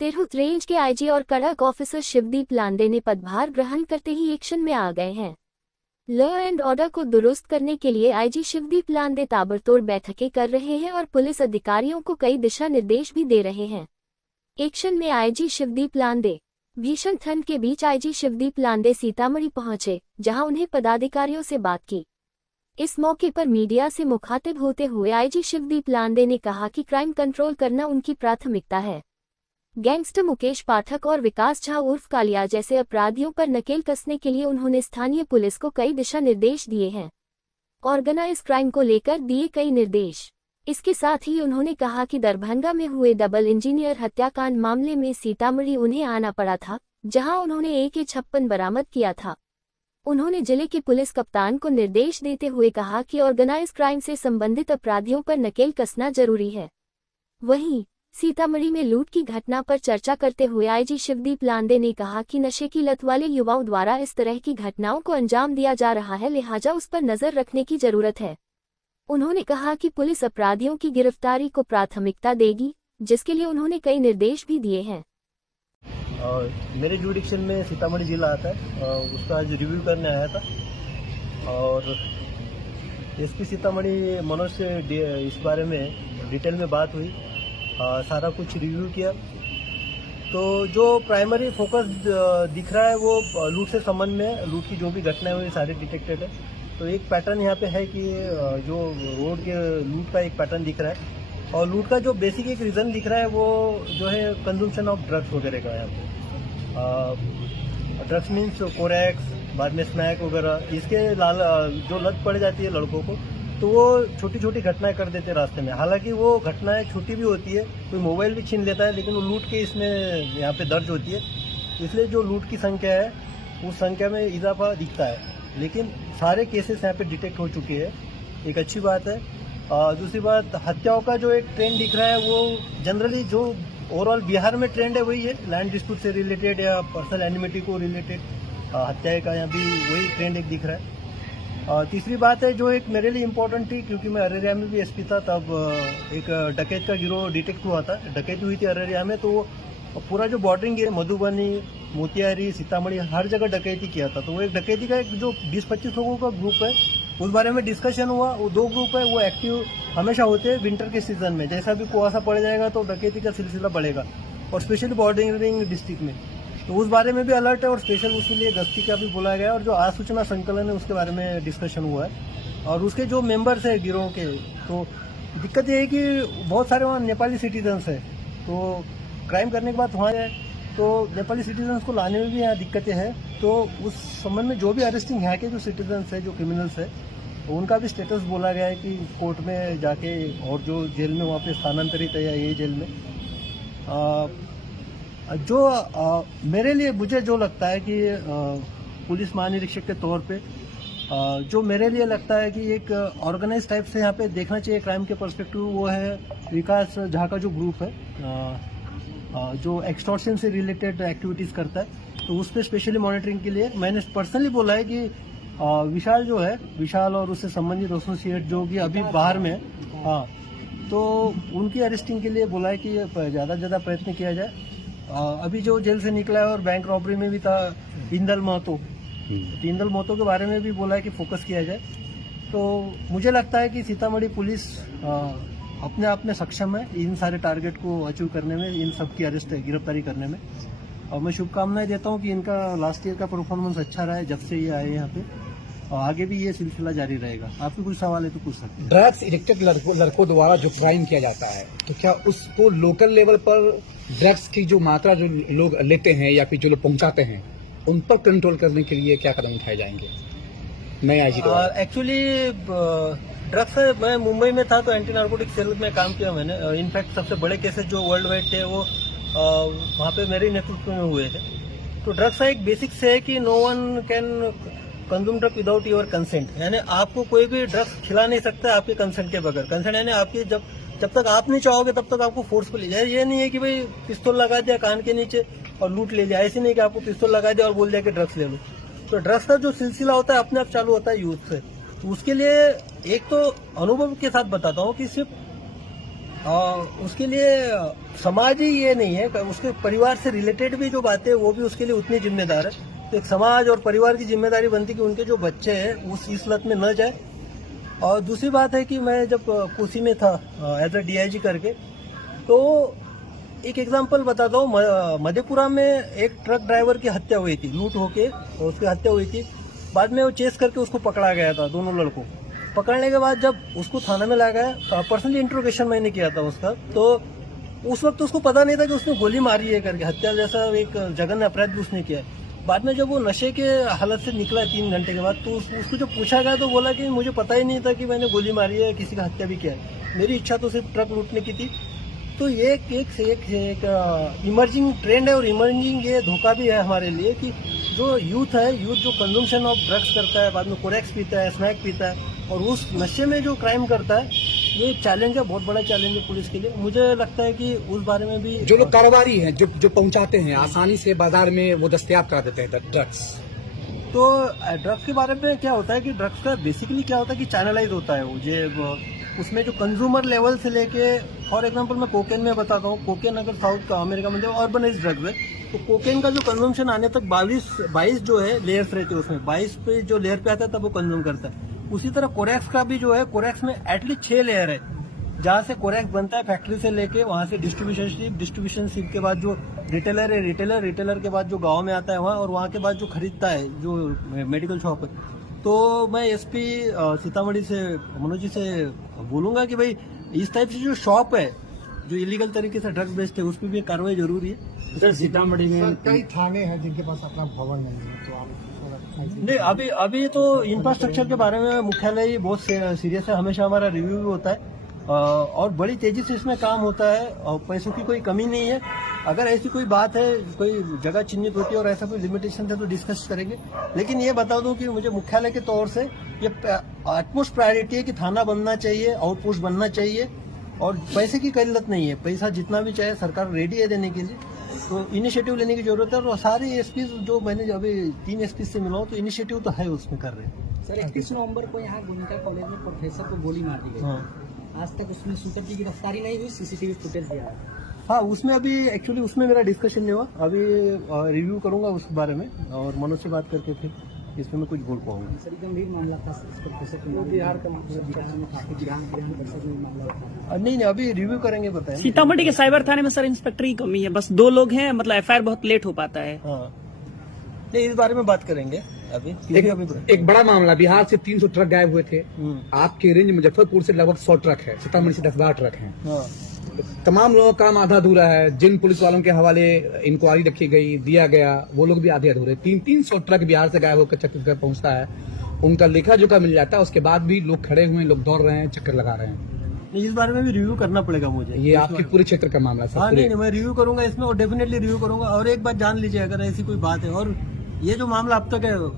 Tirhut range के IG और कड़क ऑफिसर शिवदीप लांडे ने पदभार ग्रहण करते ही एक्शन में आ गए हैं। लॉ एंड ऑर्डर को दुरुस्त करने के लिए आईजी शिवदीप लांडे ताबड़तोड़ बैठकें कर रहे हैं और पुलिस अधिकारियों को कई दिशा निर्देश भी दे रहे हैं। एक्शन में आईजी शिवदीप लांडे। भीषण ठंड के बीच आईजी शिवदीप लांडे सीतामढ़ी पहुंचे, जहां उन्हें पदाधिकारियों से बात की। इस मौके पर मीडिया से मुखातिब होते हुए आईजी शिवदीप लांडे ने कहा कि क्राइम कंट्रोल करना उनकी प्राथमिकता है। गैंगस्टर मुकेश पाठक और विकास झा उर्फ कालिया जैसे अपराधियों पर नकेल कसने के लिए उन्होंने स्थानीय पुलिस को कई दिशा निर्देश दिए हैं। ऑर्गेनाइज क्राइम को लेकर दिए कई निर्देश। इसके साथ ही उन्होंने कहा कि दरभंगा में हुए डबल इंजीनियर हत्याकांड मामले में सीतामढ़ी उन्हें आना पड़ा था, जहां उन्होंने AK-56 बरामद किया था। उन्होंने जिले के पुलिस कप्तान को निर्देश देते हुए कहा कि ऑर्गेनाइज क्राइम से संबंधित अपराधियों पर नकेल कसना जरूरी है। वहीं सीतामढ़ी में लूट की घटना पर चर्चा करते हुए आईजी शिवदीप लांडे ने कहा कि नशे की लत वाले युवाओं द्वारा इस तरह की घटनाओं को अंजाम दिया जा रहा है, लिहाजा उस पर नजर रखने की जरूरत है। उन्होंने कहा कि पुलिस अपराधियों की गिरफ्तारी को प्राथमिकता देगी, जिसके लिए उन्होंने कई निर्देश भी दिए हैं। मेरे जुडिक्शन में सीतामढ़ी जिला आता है, उसका आज रिव्यू करने आया था और SP सीतामढ़ी मनोज से इस बारे में डिटेल में बात हुई। सारा कुछ रिव्यू किया तो जो प्राइमरी फोकस दिख रहा है वो लूट से संबंध में, लूट की जो भी घटनाएं हुई सारी डिटेक्टेड है। तो एक पैटर्न यहाँ पे है कि जो रोड के लूट का एक पैटर्न दिख रहा है और लूट का जो बेसिक एक रीज़न दिख रहा है वो जो है कंजम्पशन ऑफ ड्रग्स वगैरह का। यहाँ पे ड्रग्स मीन्स कोरैक्स, बाद में स्मैक वगैरह, इसके जो लत पड़ जाती है लड़कों को तो वो छोटी छोटी घटनाएं कर देते हैं रास्ते में। हालांकि वो घटनाएं छोटी भी होती है, कोई मोबाइल भी छीन लेता है, लेकिन वो लूट के इसमें यहाँ पे दर्ज होती है। इसलिए जो लूट की संख्या है उस संख्या में इजाफा दिखता है, लेकिन सारे केसेस यहाँ पे डिटेक्ट हो चुके हैं, एक अच्छी बात है। दूसरी बात, हत्याओं का जो एक ट्रेंड दिख रहा है वो जनरली जो ओवरऑल बिहार में ट्रेंड है वही है, लैंड डिस्प्यूट से रिलेटेड या पर्सनल एनिमिटी को रिलेटेड हत्या का यहाँ भी वही ट्रेंड एक दिख रहा है। तीसरी बात है जो एक मेरे लिए इम्पोर्टेंट थी, क्योंकि मैं अररिया में भी SP था, तब एक डकैत का गिरोह डिटेक्ट हुआ था, डकैती हुई थी अररिया में। तो पूरा जो बॉर्डरिंग है मधुबनी, मोतिहारी, सीतामढ़ी, हर जगह डकैती किया था। तो वो एक डकैती का एक जो 20-25 लोगों का ग्रुप है उस बारे में डिस्कशन हुआ। वो 2 ग्रुप है वो एक्टिव हमेशा होते हैं विंटर के सीजन में, जैसा भी कुआसा पड़ जाएगा तो डकैती का सिलसिला बढ़ेगा, और स्पेशली बॉर्डरिंग डिस्ट्रिक्ट में। तो उस बारे में भी अलर्ट है और स्पेशल उसके लिए गश्ती का भी बुलाया गया, और जो आसूचना संकलन है उसके बारे में डिस्कशन हुआ है। और उसके जो मेंबर्स है गिरोह के, तो दिक्कत ये है कि बहुत सारे वहाँ नेपाली सिटीजन्स है, तो क्राइम करने के बाद वहाँ है तो नेपाली सिटीजन्स को लाने में भी यहाँ दिक्कतें हैं। तो उस संबंध में जो भी अरेस्टिंग यहाँ के जो सिटीजन्स है, जो क्रिमिनल्स है, उनका भी स्टेटस बोला गया है कि कोर्ट में जाके, और जो जेल में वहाँ पे स्थानांतरित है या ये जेल में मेरे लिए मुझे जो लगता है कि पुलिस महानिरीक्षक के तौर पे जो मेरे लिए लगता है कि एक ऑर्गेनाइज टाइप से यहाँ पे देखना चाहिए क्राइम के पर्सपेक्टिव, वो है विकास झा का जो ग्रुप है जो एक्सटॉर्शन से रिलेटेड एक्टिविटीज़ करता है। तो उस पर स्पेशली मॉनिटरिंग के लिए मैंने पर्सनली बोला है कि विशाल जो है, विशाल और उससे संबंधित एसोसिएट जो कि अभी बाहर में है, हाँ, तो उनकी अरेस्टिंग के लिए बोला है कि ज़्यादा से ज़्यादा प्रयत्न किया जाए। अभी जो जेल से निकला है और बैंक रॉबरी में भी था इंदल महतो, इंदल महतो के बारे में भी बोला है कि फोकस किया जाए। तो मुझे लगता है कि सीतामढ़ी पुलिस अपने आप में सक्षम है इन सारे टारगेट को अचीव करने में, इन सब की अरेस्ट गिरफ्तारी करने में। और मैं शुभकामनाएं देता हूं कि इनका लास्ट ईयर का परफॉर्मेंस अच्छा रहा है जब से ये आए यहाँ पे, और आगे भी ये सिलसिला जारी रहेगा। आपके कुछ सवाल है तो पूछ सकते हैं। ड्रग्स एडिक्टेड लड़कों द्वारा जो क्राइम किया जाता है, तो क्या उसको लोकल लेवल पर ड्रग्स की जो मात्रा जो लोग लेते हैं या फिर जो लोग पहुंचाते हैं, उन पर कंट्रोल करने के लिए क्या कदम उठाए जाएंगे? मैं एक्चुअली ड्रग्स मैं मुंबई में था तो एंटी नार्कोटिक सेल में काम किया मैंने। इनफैक्ट सबसे बड़े केसेस जो वर्ल्ड वाइड थे वो वहाँ पे मेरे नेतृत्व में हुए थे। तो ड्रग्स का एक बेसिक से है कि no one can consume drug without your consent, यानी आपको कोई भी ड्रग्स खिला नहीं सकता आपके कंसेंट के बगैर। कंसेंट यानी आपकी जब तक आप नहीं चाहोगे तब तक आपको फोर्सफुली जाए। ये नहीं है कि भाई पिस्तौल लगा दिया कान के नीचे और लूट ले लिया, ऐसे नहीं कि आपको पिस्तौल लगा दिया और बोल दिया कि ड्रग्स ले लो। तो ड्रग्स का जो सिलसिला होता है अपने आप चालू होता है यूथ से। तो उसके लिए एक तो अनुभव के साथ बताता हूँ कि सिर्फ उसके लिए समाज ही ये नहीं है, उसके परिवार से रिलेटेड भी जो बातें वो भी उसके लिए उतनी जिम्मेदार है। तो एक समाज और परिवार की जिम्मेदारी बनती है कि उनके जो बच्चे हैं उस इस लत में न जाए। और दूसरी बात है कि मैं जब कोसी में था एज अ DIG करके, तो एक एग्जांपल बताता हूँ। मधेपुरा में एक ट्रक ड्राइवर की हत्या हुई थी, लूट होके और उसकी हत्या हुई थी। बाद में वो चेस करके उसको पकड़ा गया था, दोनों लड़कों को। पकड़ने के बाद जब उसको थाना में लाया गया, पर्सनली इंट्रोगेशन मैंने किया था उसका, तो उस वक्त उसको पता नहीं था कि उसने गोली मारी है करके, हत्या जैसा एक जघन्य अपराध भी उसने किया है। बाद में जब वो नशे के हालत से निकला 3 घंटे के बाद, तो उसको जब पूछा गया तो बोला कि मुझे पता ही नहीं था कि मैंने गोली मारी है, किसी का हत्या भी किया है, मेरी इच्छा तो सिर्फ ट्रक लूटने की थी। तो ये एक इमर्जिंग ट्रेंड है और इमर्जिंग ये धोखा भी है हमारे लिए कि जो यूथ है, यूथ जो कंजम्पशन ऑफ ड्रग्स करता है, बाद में कोरेक्स पीता है, स्नैक पीता है और उस नशे में जो क्राइम करता है, ये चैलेंज है, बहुत बड़ा चैलेंज है पुलिस के लिए। मुझे लगता है कि उस बारे में भी जो लोग कारोबारी हैं, जो पहुंचाते हैं, आसानी से बाजार में वो दस्तयाब करा देते हैं ड्रग्स। तो ड्रग्स के बारे में क्या होता है कि ड्रग्स का बेसिकली क्या होता है कि चैनलाइज होता है वो उसमें जो कंज्यूमर लेवल से लेके, फॉर एग्जांपल मैं कोकेन में बताता हूँ। कोकेन अगर साउथ का अमेरिका में जो ऑर्गेनाइज्ड ड्रग्स है, तो कोकेन का जो कंजम्पशन आने तक 22 जो है लेयर्स रहते हैं, उसमें 22 पे जो लेयर पे आता है तब वो कंज्यूम करता है। उसी तरह कोरेक्स का भी जो है, कोरेक्स में एटलीस्ट 6 लेयर है, जहाँ से कोरेक्स बनता है फैक्ट्री से लेके वहाँ से डिस्ट्रीब्यूशन शिप के बाद जो रिटेलर है, रिटेलर के बाद जो गाँव में आता है वहाँ, और वहाँ के बाद जो खरीदता है जो मेडिकल शॉप है। तो मैं SP सीतामढ़ी से मनोज जी से बोलूंगा कि भाई इस टाइप से जो शॉप है जो इलीगल तरीके से ड्रग्स बेचते हैं, उस पर भी कार्रवाई जरूरी है। सर सीतामढ़ी में कई थाने हैं जिनके पास अपना भवन नहीं है, तो आप नहीं, अभी तो इंफ्रास्ट्रक्चर के बारे में मुख्यालय ही बहुत सीरियस है, हमेशा हमारा रिव्यू भी होता है और बड़ी तेजी से इसमें काम होता है और पैसों की कोई कमी नहीं है। अगर ऐसी कोई बात है, कोई जगह चिन्हित होती है और ऐसा कोई लिमिटेशन है तो डिस्कस करेंगे। लेकिन ये बता दूं कि मुझे मुख्यालय के तौर से ये अटमोस्ट प्रायोरिटी है कि थाना बनना चाहिए, आउटपोस्ट बनना चाहिए और पैसे की किल्लत नहीं है। पैसा जितना भी चाहे सरकार रेडी है देने के लिए, तो इनिशिएटिव लेने की जरूरत है। और सारे एसपी जो मैंने अभी 3 एसपी से मिला हूँ, तो इनिशिएटिव तो है उसमें कर रहे हैं। सर 31 नवंबर को यहाँ गोविंदा कॉलेज में प्रोफेसर को गोली मार दी गई। हाँ आज तक उसमें शूटर की गिरफ्तारी नहीं हुई, CCTV फुटेज दिया है। हाँ, उसमें अभी एक्चुअली उसमें मेरा डिस्कशन नहीं हुआ, अभी रिव्यू करूंगा उस बारे में और मनोज से बात करके फिर इसमें मैं कुछ बोल पाऊंगा। सर गंभीर मामला था प्रोफेसर को, बिहार में काफी गिरान मामला था। नहीं, अभी रिव्यू करेंगे, बताएं। सीतामढ़ी के साइबर थाने में सर इंस्पेक्टर की कमी है, बस 2 लोग हैं, मतलब FIR बहुत लेट हो पाता है। हाँ, नहीं, इस बारे में बात करेंगे अभी। एक बड़ा मामला, बिहार से 300 ट्रक गायब हुए थे। आपके रेंज मुजफ्फरपुर से लगभग 100 ट्रक है, सीतामढ़ी से 10-12 ट्रक हैं। हाँ, तमाम लोगों का काम आधा अधूरा है। जिन पुलिस वालों के हवाले इंक्वायरी रखी गई, दिया गया, वो लोग भी आधे अधूरे। 300 ट्रक बिहार से गायब होकर छत्तीसगढ़ पहुंचता है, उनका लेखा जोखा मिल जाता है, उसके बाद भी लोग खड़े हुए, लोग दौड़ रहे हैं, चक्कर लगा रहे हैं। इस बारे में भी रिव्यू करना पड़ेगा मुझे। ये आपके पूरे क्षेत्र का मामला है। हाँ, नहीं, मैं रिव्यू करूंगा इसमें और डेफिनेटली रिव्यू करूंगा। और एक बात जान लीजिए, अगर ऐसी कोई बात है, और ये जो मामला अब तक है